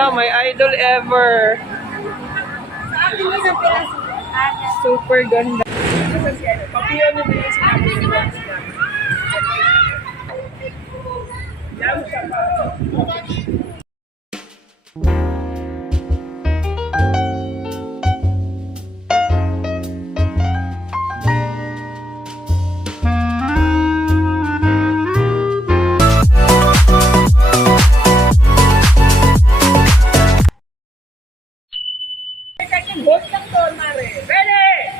Wala, my idol ever. Super ganda. Papiyan mo din si Ate Sinan. Yan siya pa. Bot lang doon, Mare. Ready!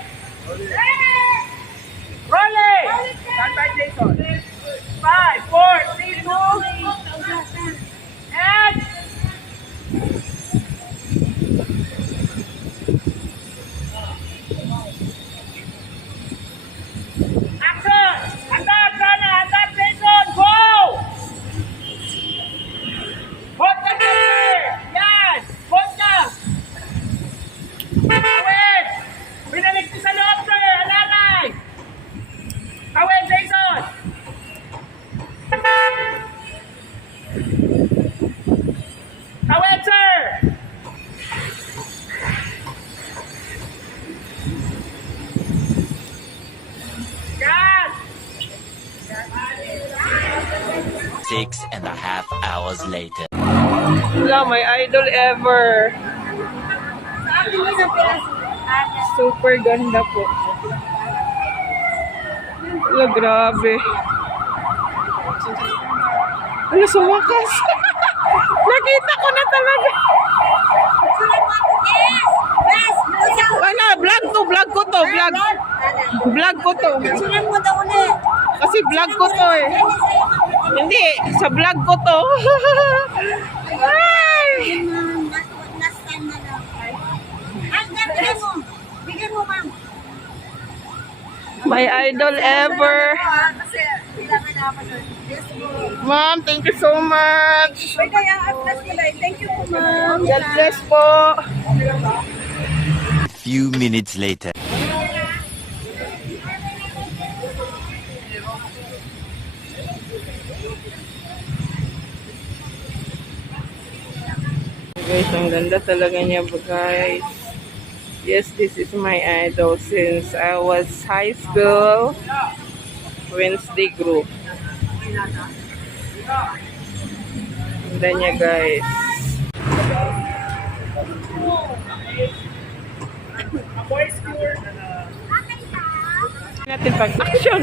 Rolling! Stand by, Jason. 5, 4, 3, 2, and... Action! Handat, Sana! Handat, Jason! Go! Bot lang doon! Yan! Bot lang! Kawin! Binalik ko sa loob, sir! Alalay! Kawin, Jason! Kawin, sir! Yan! 6.5 hours later. Wala, my idol ever. Super ganda po. Wala, grabe. Wala, sumakas. Nakita ko na talaga. Wala, vlog ko to. Vlog ko to. Kasi vlog ko to eh. Hindi, sa vlog ko to. Ay! My idol ever. Ma'am, thank you so much. Thank you po, ma'am. God bless po. Few minutes later. Guys, ang ganda talaga niya, guys. Yes, this is my idol since I was high school. Wednesday group. Ganda niya, guys. Natin pag-action.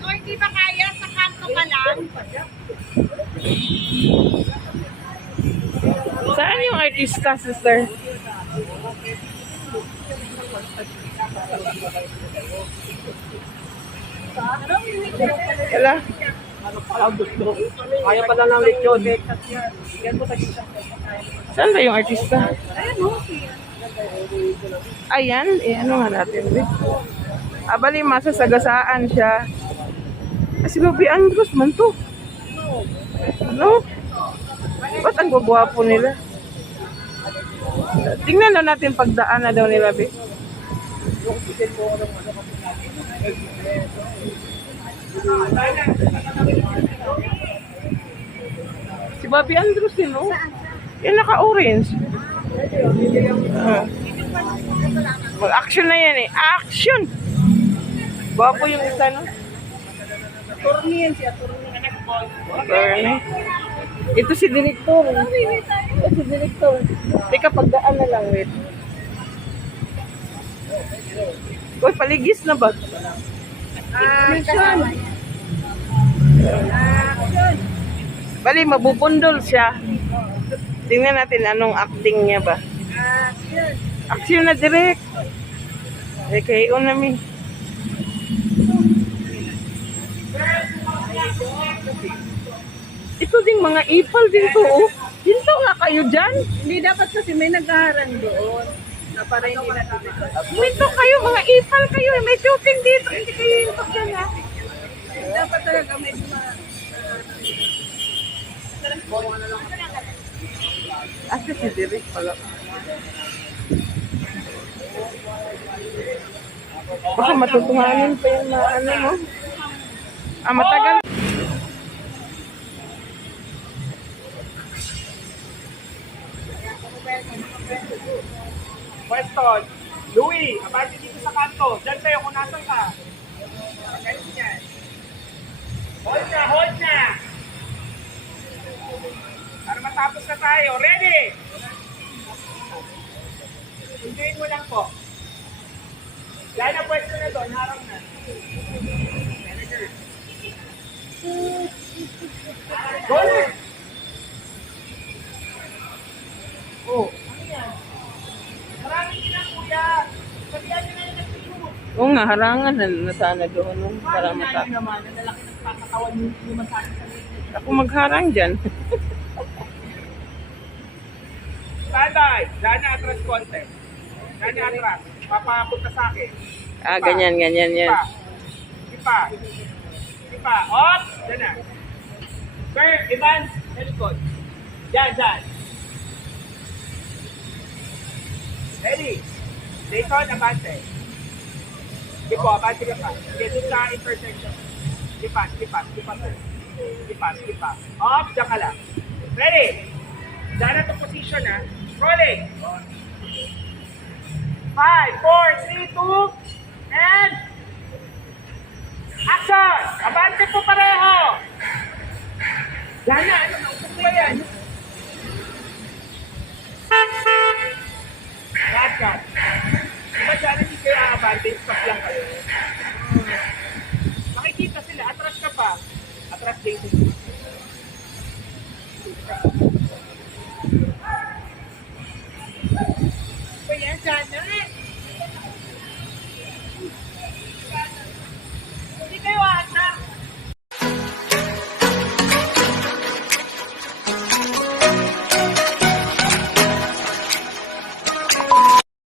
Or di ba kaya sa kanto ka lang? Saan yung artista, sister? Wala. Kaya pa lang lechon. Saan ba yung artista? Ayan, ano nga natin. Abali, masasagasaan siya. Si Bobby Andros man to. No? Ba't ang gwapo nila? Tingnan na natin pagdaan na daw nila, Be. Si Bobby Andros yun, no? Yung naka-orange. Mag-action na yan eh. Action! Gwapo yung isa, no? Turnian siya, turnian. Attorney. Ito si Director. Ito si Director. Teka, pagdaan na lang, wait. Uy, paligis na ba? Action! Bali, mabubundol siya. Tingnan natin anong acting niya ba. Action! Action na direct. Eh, kayo namin. Ito ding mga ipal din to, oh. Hinto nga kayo dyan. Hindi dapat kasi may naghaharang doon. Na para hindi natin ito. Hinto kayo, mga ipal kayo. May shooting dito. Hindi kayo hinto dyan, ha. Dapat talaga may Asa si Derek pala. Baka matutunganin pa yung ano mo. Ah, matagal. Weston. Louie, abante dito sa kanto. Diyan sa'yo kung nasan ka. Ganun yan. Hold na, hold na. Para matapos na tayo. Ready? Sunduin mo lang po. Dahil na pwesto na doon, harap na. Manager. Go na! Oh, ano yan? Maraming ilang kuya. Sabihan nyo na yung nag-shoot. Oo nga, harangan na sana doon. No? Para Paano mata. na naman, ang lalaki ng kakatawan yung lumasakin sa loob. Ako magharang dyan. Tatay, daan na atras konti. Daan na atras. Papapunta sa akin. Ah, ganyan, ganyan, yan. Ipa. Ipa. Op! Diyan na. Sir, Ivan, sa likod. Diyan, diyan. Ready? Dayton, abante. Ipo, abante ka pa. Sige, dun sa intersection. Ipa, ipa, ipa, sir. Ipa, ipa. Op, diyan ka lang. Ready? Diyan na itong position, ha? Rolling. 5, 4, 3, 2, and action! Abante po pareho! Diyan na, ano, nausap ko yan. Cut. Diba dyan, hindi kayo aabante, stop lang kayo. Makikita sila, atras ka pa. Atras, Jason.